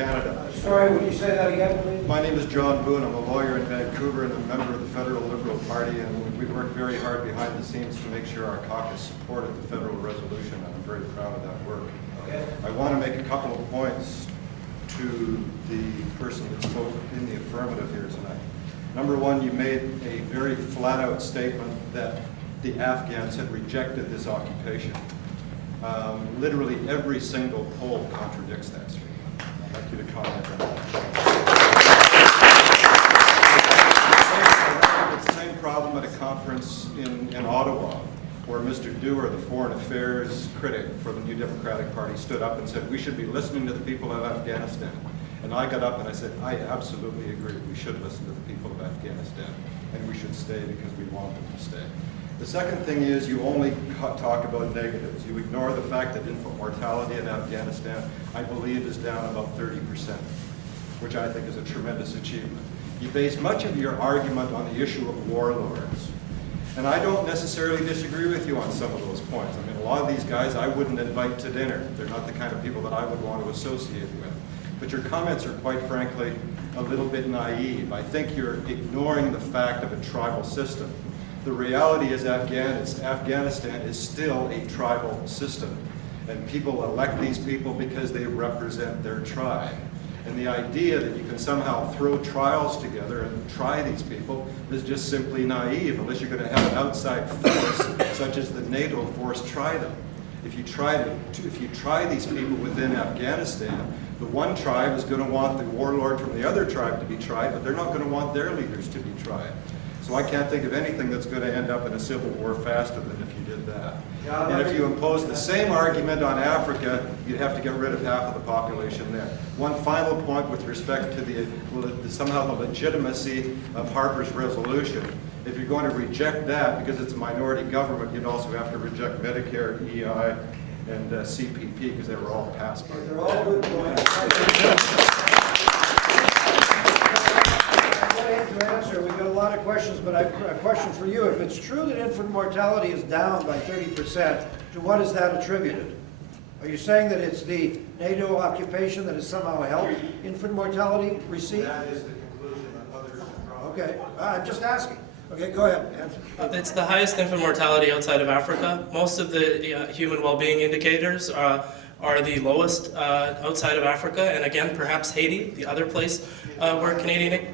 Canada. Sorry, would you say that again, please? My name is John Boone. I'm a lawyer in Vancouver and a member of the Federal Liberal Party, and we worked very hard behind the scenes to make sure our caucus supported the federal resolution, and I'm very proud of that work. Okay. I want to make a couple of points to the person that spoke in the affirmative here tonight. Number one, you made a very flat-out statement that the Afghans had rejected this occupation. Literally every single poll contradicts that statement. I'd like you to comment on that. It's the same problem at a conference in Ottawa, where Mr. Dewar, the foreign affairs critic for the New Democratic Party, stood up and said, we should be listening to the people of Afghanistan. And I got up and I said, I absolutely agree. We should listen to the people of Afghanistan, and we should stay because we want them to stay. The second thing is you only talk about negatives. You ignore the fact that infant mortality in Afghanistan, I believe, is down about 30%, which I think is a tremendous achievement. You base much of your argument on the issue of warlords. And I don't necessarily disagree with you on some of those points. I mean, a lot of these guys I wouldn't invite to dinner. They're not the kind of people that I would want to associate with. But your comments are, quite frankly, a little bit naive. I think you're ignoring the fact of a tribal system. The reality is Afghanistan is still a tribal system. And people elect these people because they represent their tribe. And the idea that you can somehow throw trials together and try these people is just simply naive, unless you're going to have an outside force, such as the NATO force, try them. If you try these people within Afghanistan, the one tribe is going to want the warlord from the other tribe to be tried, but they're not going to want their leaders to be tried. So I can't think of anything that's going to end up in a civil war faster than if you did that. And if you impose the same argument on Africa, you'd have to get rid of half of the population there. One final point with respect to somehow the legitimacy of Harper's resolution. If you're going to reject that because it's a minority government, you'd also have to reject Medicare, EI, and CPP because they were all passed by. They're all good points. To answer, we've got a lot of questions, but I have a question for you. If it's true that infant mortality is down by 30%, to what is that attributed? Are you saying that it's the NATO occupation that has somehow helped infant mortality recede? That is the conclusion that others have drawn. Okay, I'm just asking. Okay, go ahead. Answer. It's the highest infant mortality outside of Africa. Most of the human well-being indicators are the lowest outside of Africa, and again, perhaps Haiti, the other place where Canadian